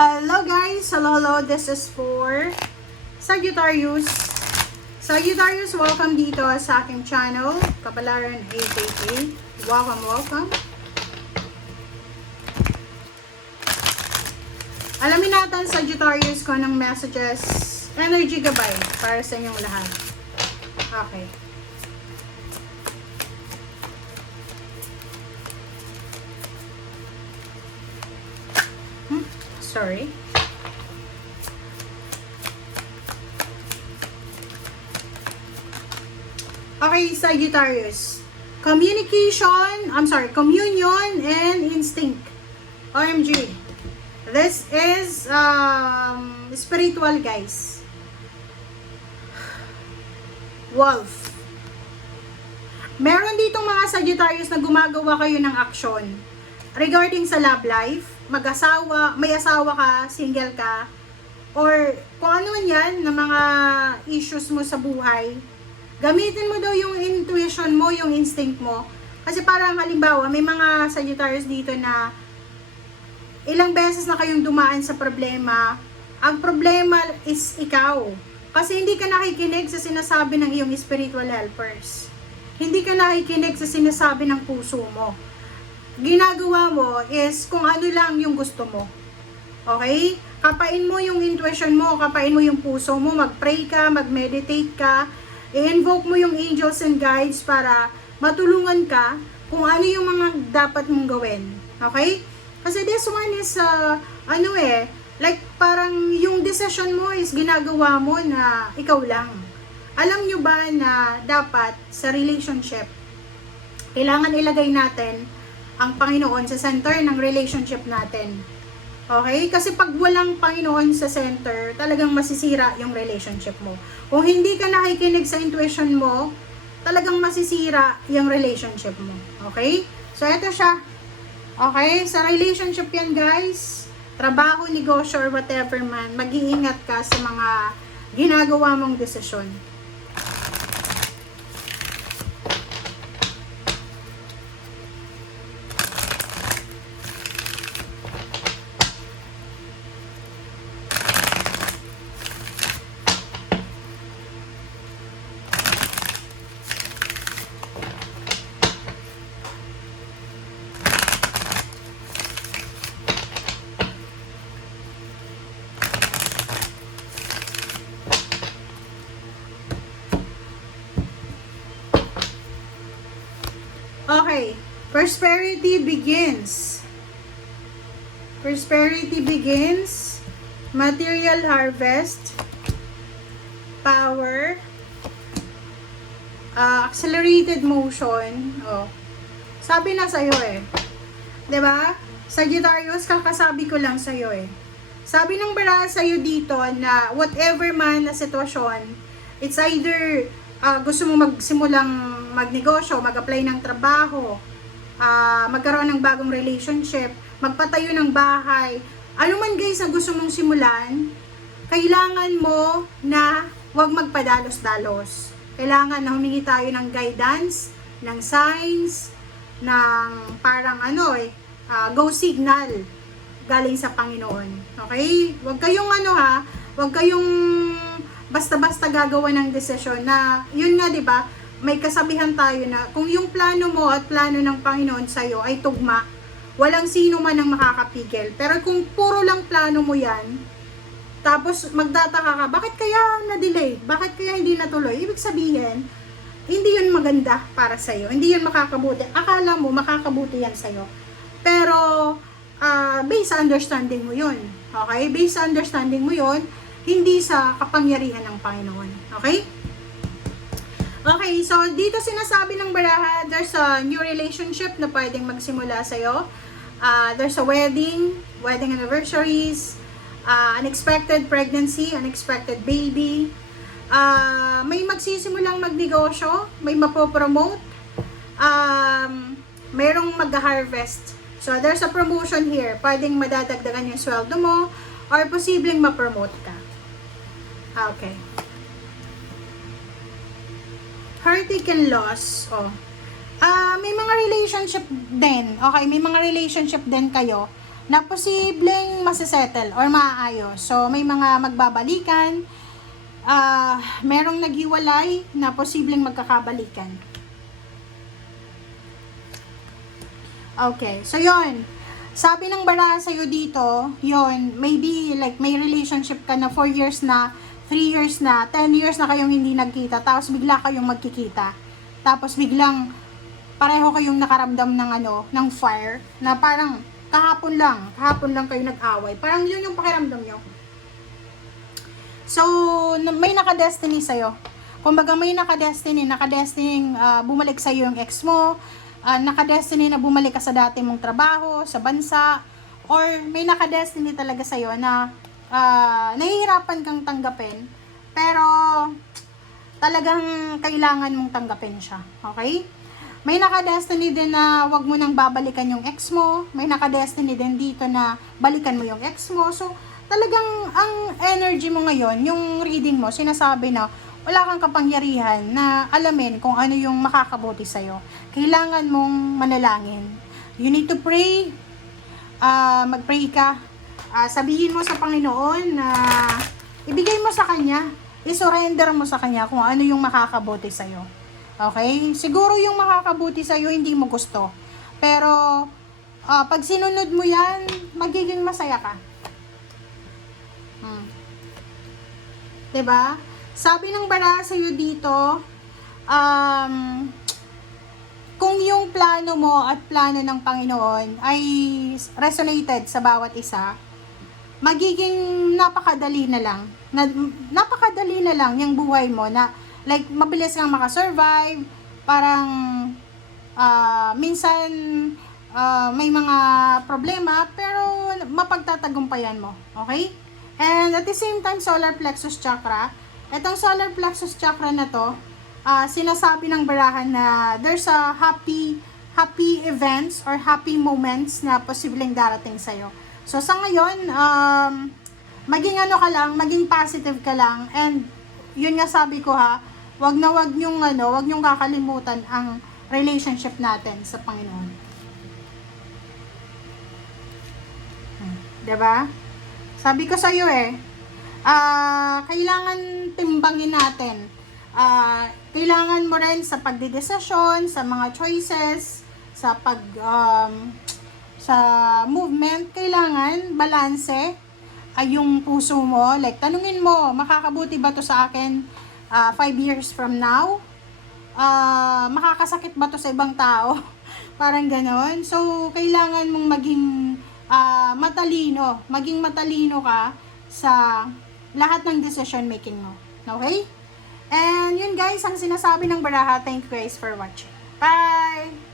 Hello guys! Hello, this is for Sagittarius. Sagittarius, welcome dito sa aking channel, Kapalaran AKA. Welcome. Alamin natin, Sagittarius, ko ng messages, energy gabay para sa inyong lahat. Okay. Sorry. Okay, Sagittarius. Communion and instinct. OMG. This is spiritual, guys. Wolf. Meron ditong mga Sagittarius na gumagawa kayo ng aksyon regarding sa love life, mag-asawa, may asawa ka, single ka, or kung ano man yan na mga issues mo sa buhay, gamitin mo daw yung intuition mo, yung instinct mo. Kasi parang halimbawa, may mga Sagittarius dito na ilang beses na kayong dumaan sa problema. Ang problema is ikaw. Kasi hindi ka nakikinig sa sinasabi ng iyong spiritual helpers. Hindi ka nakikinig sa sinasabi ng puso mo. Ginagawa mo is kung ano lang yung gusto mo. Okay? Kapain mo yung intuition mo, kapain mo yung puso mo, mag-pray ka, mag-meditate ka, i-invoke mo yung angels and guides para matulungan ka kung ano yung mga dapat mong gawin. Okay? Kasi this one is, like parang yung decision mo is ginagawa mo na ikaw lang. Alam nyo ba na dapat sa relationship, kailangan ilagay natin ang Panginoon sa center ng relationship natin. Okay? Kasi pag walang Panginoon sa center, talagang masisira yung relationship mo. Kung hindi ka nakikinig sa intuition mo, talagang masisira yung relationship mo. Okay? So, eto siya. Okay? Sa relationship yan, guys. Trabaho, negosyo, or whatever man, mag-iingat ka sa mga ginagawa mong desisyon. Okay, prosperity begins. Prosperity begins. Material harvest. Power. Accelerated motion. Oh. Sabi na sa'yo eh. 'Di ba? Sagittarius, kakasabi ko lang sa'yo eh. Sabi ng bara sa'yo dito na whatever man na sitwasyon, it's either gusto mo magsimulang magnegosyo, mag-apply ng trabaho, magkaroon ng bagong relationship, magpatayo ng bahay, ano man guys na gusto mong simulan, kailangan mo na huwag magpadalos-dalos. Kailangan na humingi tayo ng guidance, ng signs, ng parang go signal galing sa Panginoon. Okay? Huwag kayong huwag kayong basta-basta gagawa ng desisyon na, yun nga, di ba, may kasabihan tayo na kung yung plano mo at plano ng Panginoon sa'yo ay tugma, walang sino man ang makakapigil. Pero kung puro lang plano mo yan, tapos magtataka ka, bakit kaya na-delay? Bakit kaya hindi natuloy? Ibig sabihin, hindi yun maganda para sa'yo. Hindi yun makakabuti. Akala mo, makakabuti yan sa'yo. Pero, based sa understanding mo yun. Okay? Based sa understanding mo yun, hindi sa kapangyarihan ng Panginoon. Okay? Okay, so dito sinasabi ng baraha, there's a new relationship na pwedeng magsimula sa'yo. There's a wedding anniversaries, unexpected pregnancy, unexpected baby. May magsisimulang magnegosyo, may mapopromote, mayroong mag-harvest. So there's a promotion here. Pwedeng madadagdagan yung sweldo mo or posibleng ma-promote ka. Okay. Heartache and loss. May mga relationship din. Okay, may mga relationship din kayo na posibleng masisettle or maaayos. So, may mga magbabalikan, merong naghiwalay na posibleng magkakabalikan. Okay, so yon. Sabi ng baraha sa'yo dito, yon, maybe like may relationship ka na 4 years na, 3 years na, 10 years na kayong hindi nagkita, tapos bigla kayong magkikita. Tapos biglang pareho kayong nakaramdam ng ng fire, na parang kahapon lang kayo nag-away. Parang yun yung pakiramdam nyo. So, may naka-destiny sa'yo. Kumbaga may naka-destiny bumalik sa'yo yung ex mo, naka-destiny na bumalik ka sa dati mong trabaho, sa bansa, or may naka-destiny talaga sa'yo na nahihirapan kang tanggapin, pero talagang kailangan mong tanggapin siya. Okay? May naka-destiny din na wag mo nang babalikan yung ex mo, may naka-destiny din dito na balikan mo yung ex mo. So, talagang ang energy mo ngayon, yung reading mo, sinasabi na wala kang kapangyarihan na alamin kung ano yung makakabuti sa'yo. Kailangan mong manalangin. You need to pray. Mag-pray ka. Sabihin mo sa Panginoon na ibigay mo sa Kanya, i-surrender mo sa Kanya kung ano yung makakabuti sa'yo. Okay? Siguro yung makakabuti sa'yo hindi mo gusto. Pero pag sinunod mo yan, magiging masaya ka. Diba? Sabi ng baraha sa'yo dito, kung yung plano mo at plano ng Panginoon ay resonated sa bawat isa, magiging napakadali na lang. Napakadali na lang yung buhay mo na like mabilis kang makasurvive, parang minsan may mga problema pero mapagtatagumpayan mo. Okay? And at the same time, solar plexus chakra, itong solar plexus chakra na to, sinasabi ng barahan na there's a happy events or happy moments na posibleng darating sa'yo. So sa ngayon, maging maging positive ka lang, and yun nga sabi ko wag nyong kakalimutan ang relationship natin sa Panginoon. Diba? Sabi ko sa'yo kailangan timbangin natin. Kailangan mo rin sa pagdedesisyon, sa mga choices, sa sa movement, kailangan balanse yung puso mo. Like, tanungin mo, makakabuti ba to sa akin 5 years from now? Makakasakit ba to sa ibang tao? Parang ganon. So, kailangan mong maging matalino ka sa lahat ng decision making mo. Okay? And yun guys, ang sinasabi ng baraha. Thank you guys for watching. Bye!